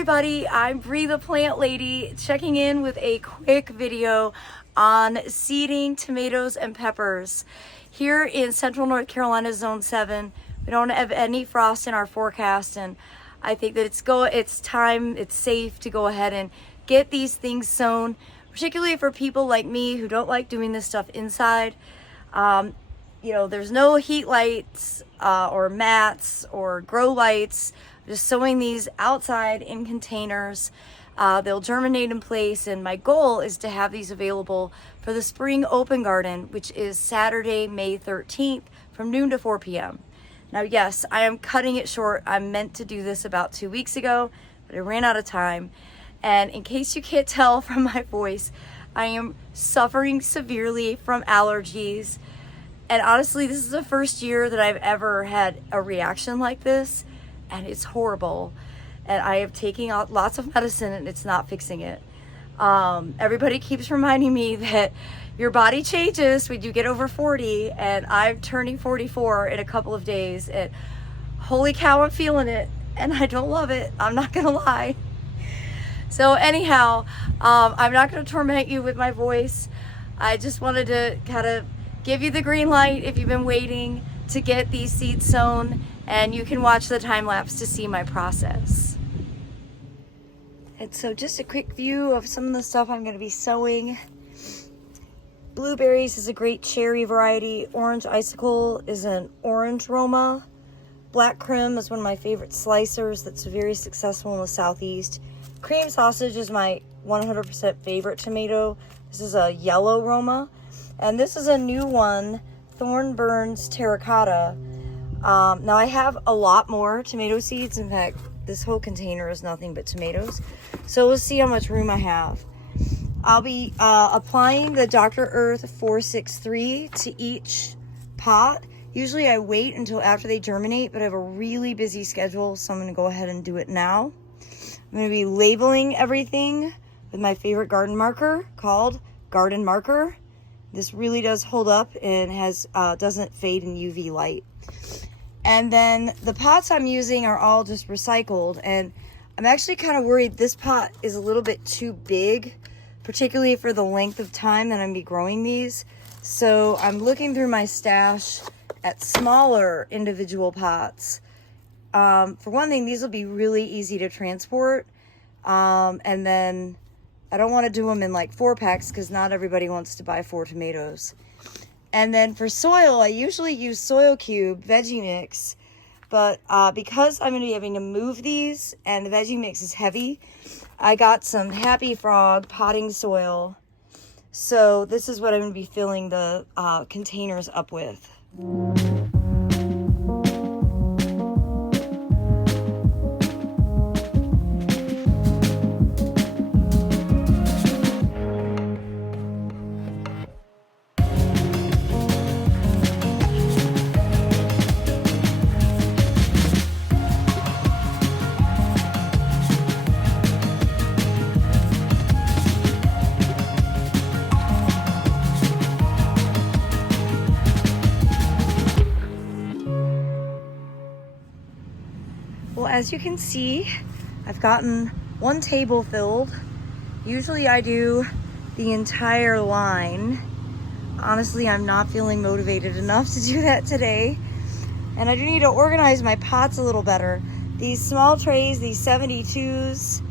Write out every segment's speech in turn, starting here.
everybody, I'm Bree the Plant Lady, checking in with a quick video on seeding tomatoes and peppers. Here in central North Carolina, zone 7, we don't have any frost in our forecast, and I think that it's safe to go ahead and get these things sown, particularly for people like me who don't like doing this stuff inside. There's no heat lights or mats or grow lights. Just sowing these outside in containers. They'll germinate in place, and my goal is to have these available for the spring open garden, which is Saturday, May 13th from noon to 4 p.m. Now, yes, I am cutting it short. I meant to do this about 2 weeks ago, but I ran out of time. And in case you can't tell from my voice, I am suffering severely from allergies. And honestly, this is the first year that I've ever had a reaction like this. And it's horrible, and I am taking lots of medicine and it's not fixing it. Everybody keeps reminding me that your body changes when you get over 40, and I'm turning 44 in a couple of days, and holy cow, I'm feeling it, and I don't love it. I'm not gonna lie. So anyhow, I'm not gonna torment you with my voice. I just wanted to kind of give you the green light if you've been waiting to get these seeds sown, and you can watch the time lapse to see my process. And so just a quick view of some of the stuff I'm going to be sowing. Blueberries is a great cherry variety. Orange icicle is an orange Roma. Black Krim is one of my favorite slicers that's very successful in the southeast. Cream sausage is my 100% favorite tomato. This is a yellow Roma. And this is a new one, Thornburns Terracotta. Now I have a lot more tomato seeds. In fact, this whole container is nothing but tomatoes. So we'll see how much room I have. I'll be applying the Dr. Earth 463 to each pot. Usually I wait until after they germinate, but I have a really busy schedule, so I'm going to go ahead and do it now. I'm going to be labeling everything with my favorite garden marker called Garden Marker. This really does hold up and doesn't fade in UV light. And then the pots I'm using are all just recycled, and I'm actually kind of worried this pot is a little bit too big, particularly for the length of time that I'm going to be growing these. So I'm looking through my stash at smaller individual pots. For one thing, these will be really easy to transport. And then I don't want to do them in like 4-packs because not everybody wants to buy 4 tomatoes. And then for soil, I usually use Soil Cube veggie mix, but because I'm going to be having to move these and the veggie mix is heavy, I got some Happy Frog potting soil. So this is what I'm going to be filling the containers up with. Well, as you can see, I've gotten 1 table filled. Usually I do the entire line. Honestly, I'm not feeling motivated enough to do that today. And I do need to organize my pots a little better. These small trays, these 72s,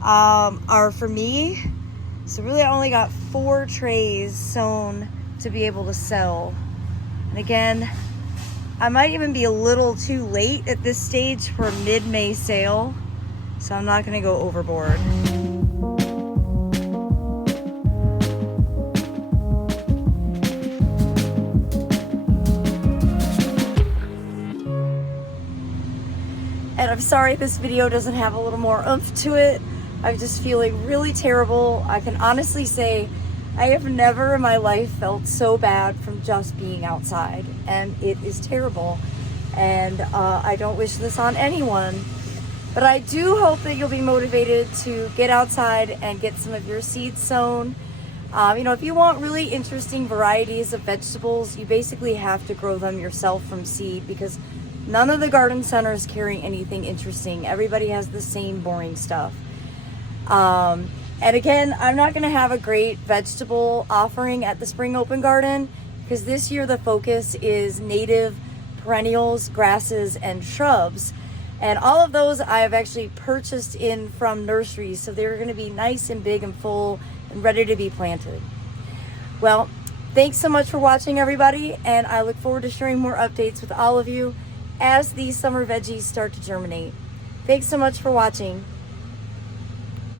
are for me. So really I only got 4 trays sewn to be able to sell. And again, I might even be a little too late at this stage for a mid-May sale, so I'm not going to go overboard. And I'm sorry this video doesn't have a little more oomph to it. I'm just feeling really terrible. I can honestly say I have never in my life felt so bad from just being outside, and it is terrible, and I don't wish this on anyone, but I do hope that you'll be motivated to get outside and get some of your seeds sown. If you want really interesting varieties of vegetables, you basically have to grow them yourself from seed, because None of the garden centers carry anything interesting. Everybody has the same boring stuff. And again, I'm not going to have a great vegetable offering at the Spring Open Garden because this year the focus is native perennials, grasses, and shrubs. And all of those I have actually purchased in from nurseries, so they're going to be nice and big and full and ready to be planted. Well, thanks so much for watching, everybody, and I look forward to sharing more updates with all of you as these summer veggies start to germinate. Thanks so much for watching.